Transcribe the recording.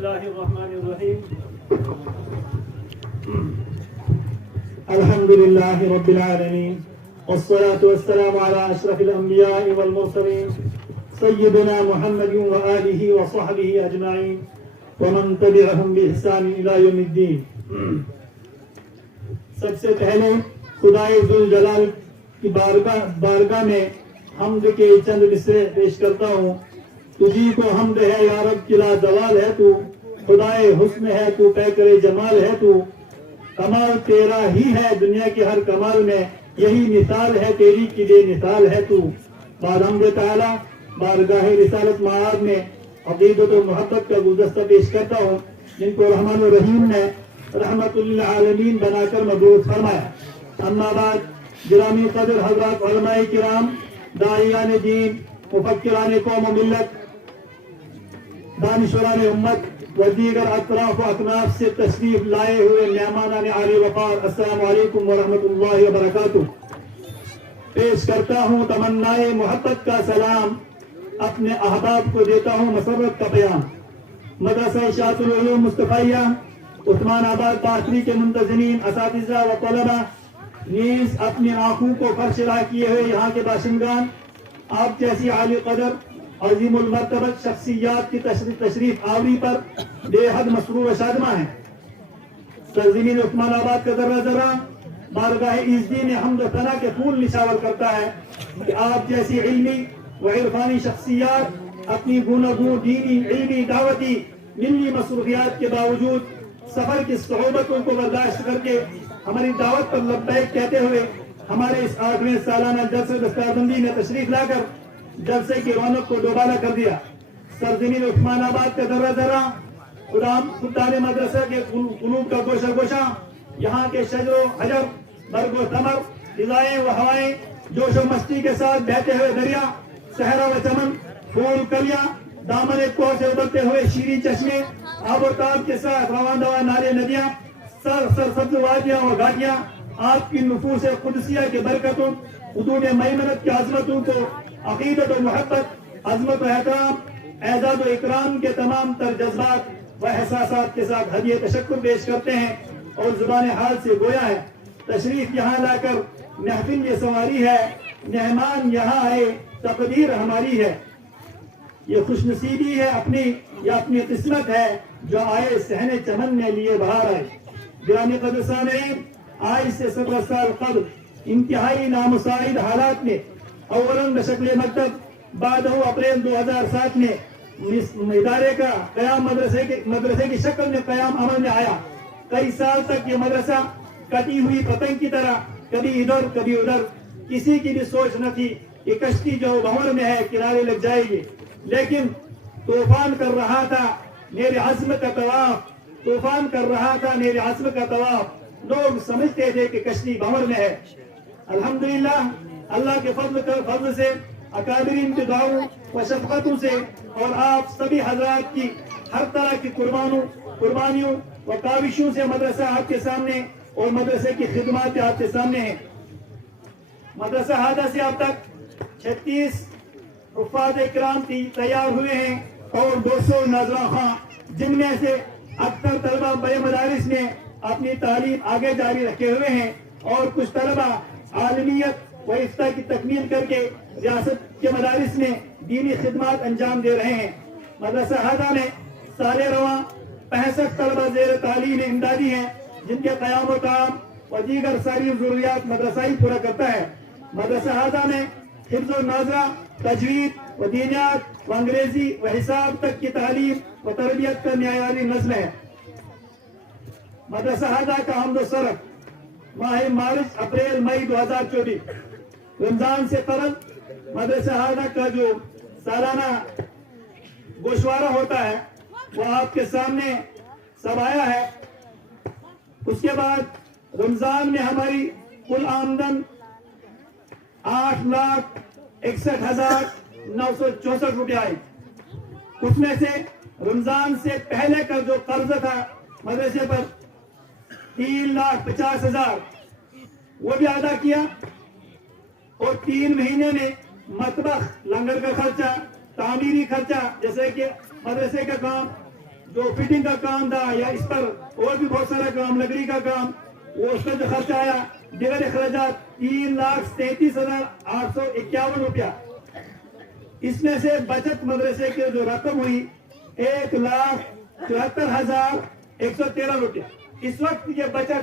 الله الرحمن الرحيم الحمد لله رب العالمين والصلاة والسلام على أشرف الأنبياء والمرسلين سيدنا محمد وآله وصحبه أجمعين ومن تبعهم بإحسان إلى يوم الدين. سب سے پہلے خدائے ذوالجلال کی بارگاہ میں حمد کے چند مصرے پیش کرتا ہوں. تجھی کو حمد ہے یا رب کی لا زوال ہے تو، خدائے حسن ہے تو، پیکر جمال ہے تو، کمال تیرا ہی ہے دنیا کے ہر کمال میں، یہی مثال ہے تیری کی بے مثال ہے تو. بعد حمد تعالی بارگاہ رسالت معاد میں عقیدت و محبت کا گلدستہ پیش کرتا ہوں جن کو رحمان الرحیم نے رحمت للعالمین بنا کر مبعوث فرمایا. اما بعد، گرامی قدر حضرات علماء کرام، داعیان دین، مفکران قوم و ملت، دانشوران امت و دیگر اطراف و اکناف سے تشریف لائے ہوئے مہمانان عالی وقار، السلام علیکم ورحمۃ اللہ وبرکاتہ. پیش کرتا ہوں تمنائے محبت کا سلام، اپنے احباب کو دیتا ہوں مسرت کا پیام. مدرسہ اشاعت العلوم مصطفیہ عثمان آباد پاتری کے منتظمین، اساتذہ و طلبہ، نیز اپنی آنکھوں کو فرشرا کیے ہوئے یہاں کے باشندگان، آپ جیسی عالی قدر عظیم المرتبت شخصیات کی تشریف آوری پر بے حد مسرور و شادماں ہیں. سرزمین عثمان آباد کا ذرہ ذرہ بارگاہ عزی میں حمد و ثنا کے پھول نشاور کرتا ہے کہ آپ جیسی علمی و عرفانی شخصیات اپنی گوناگون دینی، علمی، دعوتی، ملی مصروفیات کے باوجود سفر کی صعوبتوں کو برداشت کر کے ہماری دعوت پر لبیک کہتے ہوئے ہمارے اس 8ویں سالانہ جلسہ دستاربندی میں تشریف لا کر جلسے کی رونق کو دوبارہ کر دیا. سرزمین عثمان آباد کا ذرہ ذرہ خدام مدرسہ کے قلوب کا گوشہ گوشہ، یہاں کے شجر و حجر، برگ و ثمر، فضائیں و ہوائیں، جوش و مستی کے ساتھ بہتے ہوئے دریا، صحرا و چمن، پھول کلیاں، دامن کوہ سے ابلتے ہوئے شیریں چشمے، آب و تاب کے ساتھ رواں دواں نالے ندیاں، سرسبز وادیاں اور گھاٹیاں، آپ کی نفوس قدسیہ کے برکتوں، حدود میمنت کی عظمتوں کو عقیدت و محبت، عظمت و احترام، اعزاز و اکرام کے تمام تر جذبات و احساسات کے ساتھ ہدیہ تشکر پیش کرتے ہیں اور زبان حال سے گویا ہے تشریف یہاں لا کر محفل یہ سواری ہے، مہمان یہاں آئے تقدیر ہماری ہے. یہ خوش نصیبی ہے اپنی یا اپنی قسمت ہے جو آئے صحن چمن میں لیے بہار آئے. گرامی قدر سامعین، آج سے 17 سال قبل انتہائی نامساعد حالات میں اولاً بشکل مکتب، بعد اپریل 2007 میں ادارے کا قیام مدرسے کی شکل میں قیام عمل میں آیا. کئی سال تک یہ مدرسہ کٹی ہوئی پتنگ کی طرح کبھی ادھر کبھی ادھر، کسی کی بھی سوچ نہ تھی کہ کشتی جو بحر میں ہے کنارے لگ جائے گی، لیکن طوفان کر رہا تھا میرے عزم کا طواف، طوفان کر رہا تھا میرے عزم کا طواف. لوگ سمجھتے تھے کہ کشتی بحر میں ہے. الحمدللہ اللہ کے فضل سے، اکابرین کی دعاؤں و شفقتوں سے اور آپ سبھی حضرات کی ہر طرح کی قربانیوں و کاوشوں سے مدرسہ آپ کے سامنے اور مدرسے کی خدمات آپ کے سامنے ہیں. مدرسہ ہادہ سے اب تک 36 حفاظ کرام تیار ہوئے ہیں اور 200 ناظرہ خواں، جن میں سے اکثر طلبہ بڑے مدارس میں اپنی تعلیم آگے جاری رکھے ہوئے ہیں اور کچھ طلبہ عالمیت و افتاء کی تکمیل کر کے ریاست کے مدارس میں دینی خدمات انجام دے رہے ہیں. مدرسہ ہادہ میں سال رواں 65 طلبہ زیر تعلیم امدادی ہیں جن کے قیام و قام و دیگر ساری ضروریات مدرسہ ہی پورا کرتا ہے. مدرسہ ہادہ میں حفظ و ناظرہ، تجوید و دینیات و انگریزی و حساب تک کی تعلیم و تربیت کا معیاری نظم ہے. مدرسہ ہادہ کا حمد و سرد ماہ مارچ، اپریل، مئی 2024 رمضان سے قبل مدرسہ ہادہ کا جو سالانہ گوشوارہ ہوتا ہے وہ آپ کے سامنے سب آیا ہے. اس کے بعد رمضان میں ہماری کل آمدن 8,61,964 روپے آئی. اس میں سے رمضان سے پہلے کا جو قرض تھا مدرسے پر 3,50,000 وہ بھی ادا کیا اور 3 مہینے میں مطبخ، لنگر کا خرچہ، تعمیری خرچہ جیسے کہ مدرسے کا کام، جو فٹنگ کا کام تھا یا اس پر اور بھی بہت سارا کام لکڑی کا کام وہ اس کا جو خرچہ آیا دیگر اخراجات 3,33,851 روپیہ. اس میں سے بچت مدرسے کی جو رقم ہوئی 1,74,113 روپیہ. اس وقت یہ بچت ہے